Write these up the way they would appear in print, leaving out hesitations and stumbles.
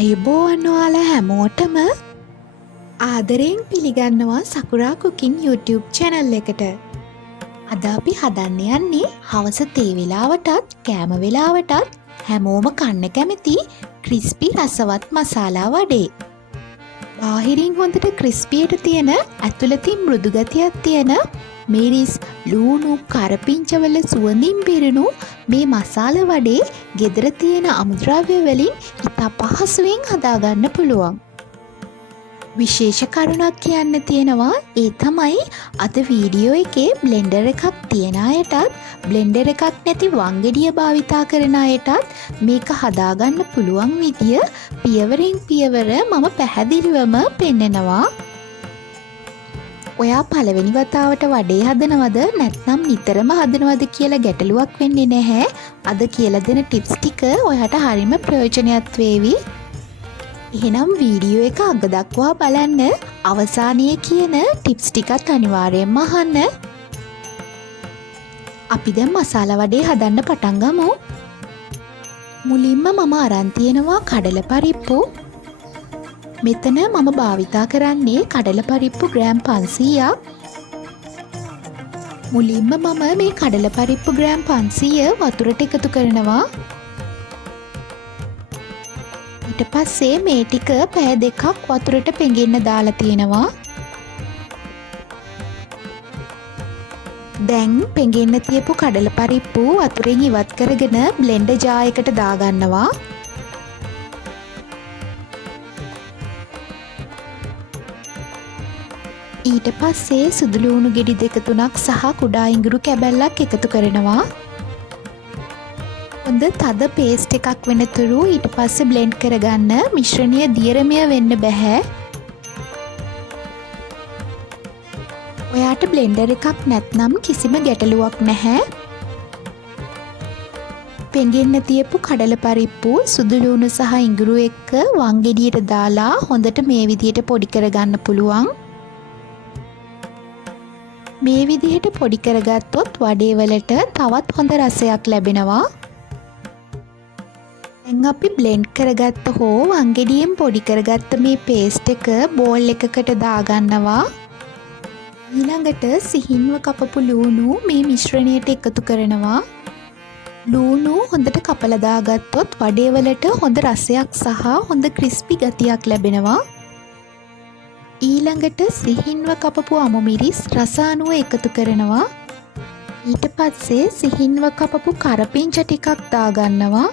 අයුබෝවන් ඔයාලා හැමෝටම ආදරයෙන් පිළිගන්නවා සකුරා කුකින් YouTube channel එකට. අද අපි හදන්න යන්නේ හවස තේ වෙලාවටත් කෑම වෙලාවටත් හැමෝම කන්න කැමති ක්‍රිස්පි රසවත් මසාලා වඩේ. බාහිරින් හොඳට ක්‍රිස්පියට තියෙන ඇතුළතින් මෘදු ගතියක් තියෙන මිරිස්, ලූණු, කරපිංචවල සුවඳින් පිරුණු මේ මසාලා වඩේ ගෙදර තියෙන අමුද්‍රව්‍ය වලින් ඉතා පහසුවෙන් හදාගන්න පුළුවන්. විශේෂ කරුණක් කියන්න තියෙනවා, ඒ තමයි අද වීඩියෝ එකේ බ්ලෙන්ඩර් එකක් තියෙන අයටත් බ්ලෙන්ඩර් එකක් නැති වංගෙඩිය භාවිතා කරන අයටත් මේක හදාගන්න පුළුවන් විදිය පියවරෙන් පියවර මම පැහැදිලිවම පෙන්නනවා. ඔයා පළවෙනි වතාවට වඩේ හදනවද නැත්නම් නිතරම හදනවද කියලා ගැටලුවක් වෙන්නේ නැහැ. අද කියලා දෙන ටිප්ස් ටික ඔයාට හරිම ප්‍රයෝජනවත් වේවි. එහෙනම් වීඩියෝ එක අග දක්වා බලන්න. අවසානයේ කියන ටිප්ස් ටිකත් අනිවාර්යයෙන්ම අහන්න. අපි දැන් මසාලා වඩේ හදන්න පටන් ගමු. මුලින්ම මම අරන් තියෙනවා කඩලපරිප්පු. මෙතන මම භාවිතා කරන්නේ කඩලපරිප්පු ග්‍රෑම් 500ක්. මුලින්ම මම මේ කඩලපරිප්පු ග්‍රෑම් 500 වතුරට එකතු කරනවා. ඊට පස්සේ මේ ටික පැය දෙකක් වතුරට පෙඟෙන්න දාලා තියෙනවා. දැන් පෙඟෙන්න තියපු කඩලපරිප්පු වතුරෙන් ඉවත් කරගෙන බ්ලෙන්ඩර් ජාර් එකට දාගන්නවා. ඊට පස්සේ සුදු ලූණු ගෙඩි 2-3ක් සහ කුඩා ඉඟුරු කැබැල්ලක් එකතු කරනවා. හොඳ තද පේස්ට් එකක් වෙනතුරු ඊට පස්සේ බ්ලෙන්ඩ් කරගන්න. මිශ්‍රණය දියරමය වෙන්න බෑ. ඔයාට බ්ලෙන්ඩර් එකක් නැත්නම් කිසිම ගැටලුවක් නැහැ. පෙඟෙන්න තියපු කඩලපරිප්පු සුදු ලූණු සහ ඉඟුරු එක්ක වංගෙඩියට දාලා හොඳට මේ විදිහට පොඩි කරගන්න පුළුවන්. මේ විදිහට පොඩි කරගත්තොත් වඩේ වලට තවත් හොඳ රසයක් ලැබෙනවා. දැන් අපි බ්ලෙන්ඩ් කරගත්ත හෝ වංගෙඩියෙන් පොඩි කරගත්ත මේ පේස්ට් එක බෝල් එකකට දාගන්නවා. ඊළඟට සිහින්ව කපපු ලූණු මේ මිශ්‍රණයට එකතු කරනවා. ලූණු හොඳට කපලා දාගත්තොත් වඩේ වලට හොඳ රසයක් සහ හොඳ ක්‍රිස්පි ගතියක් ලැබෙනවා. ඊළඟට සිහින්ව කපපු අමු මිරිස් රස අනුව එකතු කරනවා. ඊට පස්සේ සිහින්ව කපපු කරපිංච ටිකක් දාගන්නවා.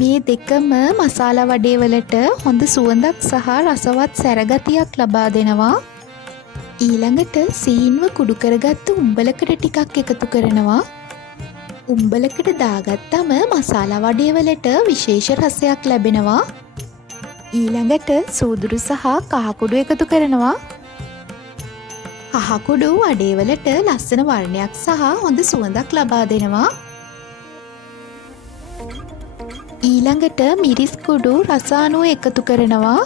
මේ දෙකම මසාලා වඩේ වලට හොඳ සුවඳක් සහ රසවත් සැරගතියක් ලබා දෙනවා. ඊළඟට සිහින්ව කුඩු කරගත්තු උම්බලකඩ ටිකක් එකතු කරනවා. උම්බලකඩ දාගත්තම මසාලා වඩේ වලට විශේෂ රසයක් ලැබෙනවා. ඊළඟට සූදුරු සහ කහකුඩු එකතු කරනවා. කහකුඩු වඩේ වලට ලස්සන වර්ණයක් සහ හොඳ සුවඳක් ලබා දෙනවා. ඊළඟට මිරිස් කුඩු රස අනුව එකතු කරනවා.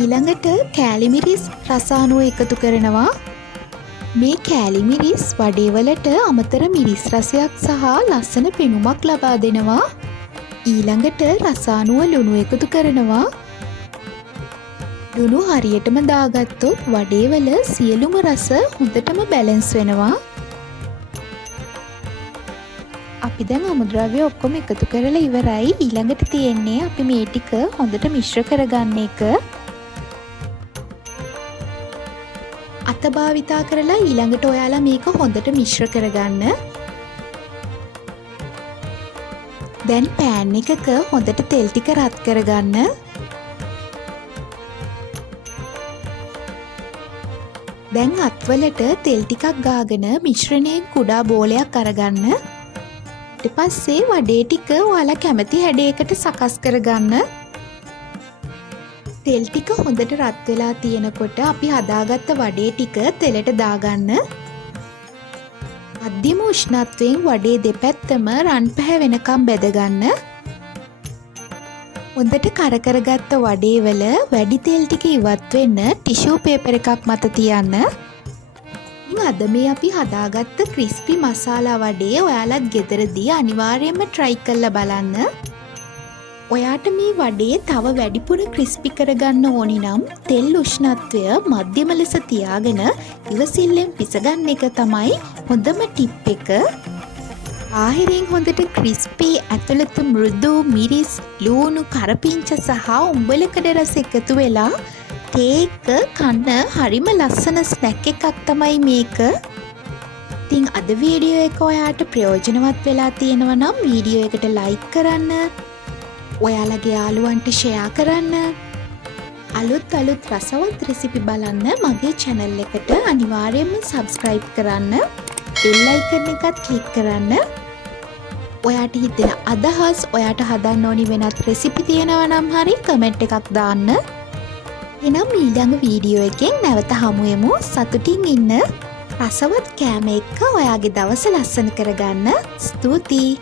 ඊළඟට කෑලි මිරිස් රස අනුව එකතු කරනවා. මේ කෑලි මිරිස් වඩේ වලට අමතර මිරිස් රසයක් සහ ලස්සන පෙනුමක් ලබා දෙනවා. ඊළඟට රස අනුව ලුණු එකතු කරනවා. ලුණු හරියටම දාගත්තොත් වඩේ වල සියලුම රස හොඳටම බැලන්ස් වෙනවා. අපි දැන් අමුද්‍රව්‍ය ඔක්කොම එකතු කරලා ඉවරයි. ඊළඟට තියෙන්නේ අපි මේ ටික හොඳට මිශ්‍ර කරගන්න එක. අත භාවිතා කරලා ඊළඟට ඔයාලා මේක හොඳට මිශ්‍ර කරගන්න. දැන් පෑන් එකක හොඳට තෙල් ටික රත් කරගන්න. දැන් අත්වලට තෙල් ටිකක් ගාගෙන මිශ්‍රණයෙන් කුඩා බෝලයක් අරගන්න. ඊට පස්සේ වඩේ ටික ඔයාලා කැමති හැඩයකට සකස් කරගන්න. තෙල් ටික හොඳට රත් වෙලා තියෙනකොට අපි හදාගත්ත වඩේ ටික තෙලට දාගන්න. මධ්‍යම උෂ්ණත්වයෙන් වඩේ දෙපැත්තම රන් පැහැ වෙනකම් බෙදගන්න. හොඳට කරකරගත්ත වඩේ වල වැඩි තෙල් ටික ඉවත් වෙන්න ටිෂු පේපර් එකක් මත තියන්න. ඉතින් අද මේ අපි හදාගත්ත ක්‍රිස්පි මසාලා වඩේ ඔයාලත් ගෙදරදී අනිවාර්යයෙන්ම try කරලා බලන්න. ඔයාට මේ වඩේ තව වැඩිපුර ක්‍රිස්පි කරගන්න ඕනි නම් තෙල් උෂ්ණත්වය මධ්‍යම ලෙස තියාගෙන ඉවසිල්ලෙන් පිසගන්න එක තමයි හොඳම ටිප් එක. ආහිරින් හොඳට ක්‍රිස්පි, ඇතුළත මෘදු මිරිස්, ලූණු, කරපිංච සහ උඹලකඩ රස එකතු වෙලා තේ එක කන්න හරිම ලස්සන ස්නැක් එකක් තමයි මේක. ඉතින් අද වීඩියෝ එක ඔයාට ප්‍රයෝජනවත් වෙලා තියෙනවා නම් වීඩියෝ එකට ලයික් කරන්න, ඔයාලගේ යාළුවන්ට ෂෙයා කරන්න, අලුත් රසවත් රෙසිපි බලන්න මගේ channel එකට අනිවාර්යයෙන්ම subscribe කරන්න, bell icon එකත් click කරන්න. ඔයාට හිතෙන අදහස්, ඔයාට හදන්න ඕනි වෙනත් රෙසිපි තියෙනවා නම් හරි කමෙන්ට් එකක් දාන්න. එනම් ඊළඟ වීඩියෝ එකෙන් නැවත හමු වෙමු. සතුටින් ඉන්න. රසවත් කෑම එක්ක ඔයාගේ දවස ලස්සන කරගන්න. ස්තුතියි.